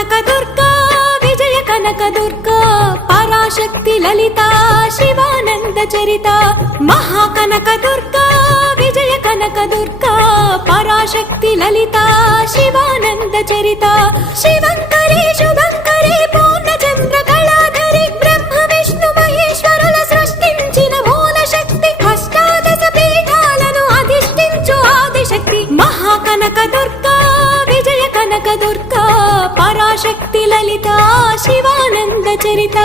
కనక దుర్గా విజయ కనక దుర్గా పరాశక్తి లలిత శివానంద చరిత మహాకనక దుర్గా విజయ కనక దుర్గా పరాశక్తి లలిత శివానంద చరిత శివంకరి శుభంకరి పూర్ణచంద్ర కళాధరి బ్రహ్మ విష్ణు మహేశ్వరుల సృష్టించిన మూల శక్తి అష్టాదశ పీఠాలను అధిష్ఠించు ఆదిశక్తి మహాకనక దుర్గా విజయ కనక దుర్గా పరాశక్తి లలిత శివానంద చరిత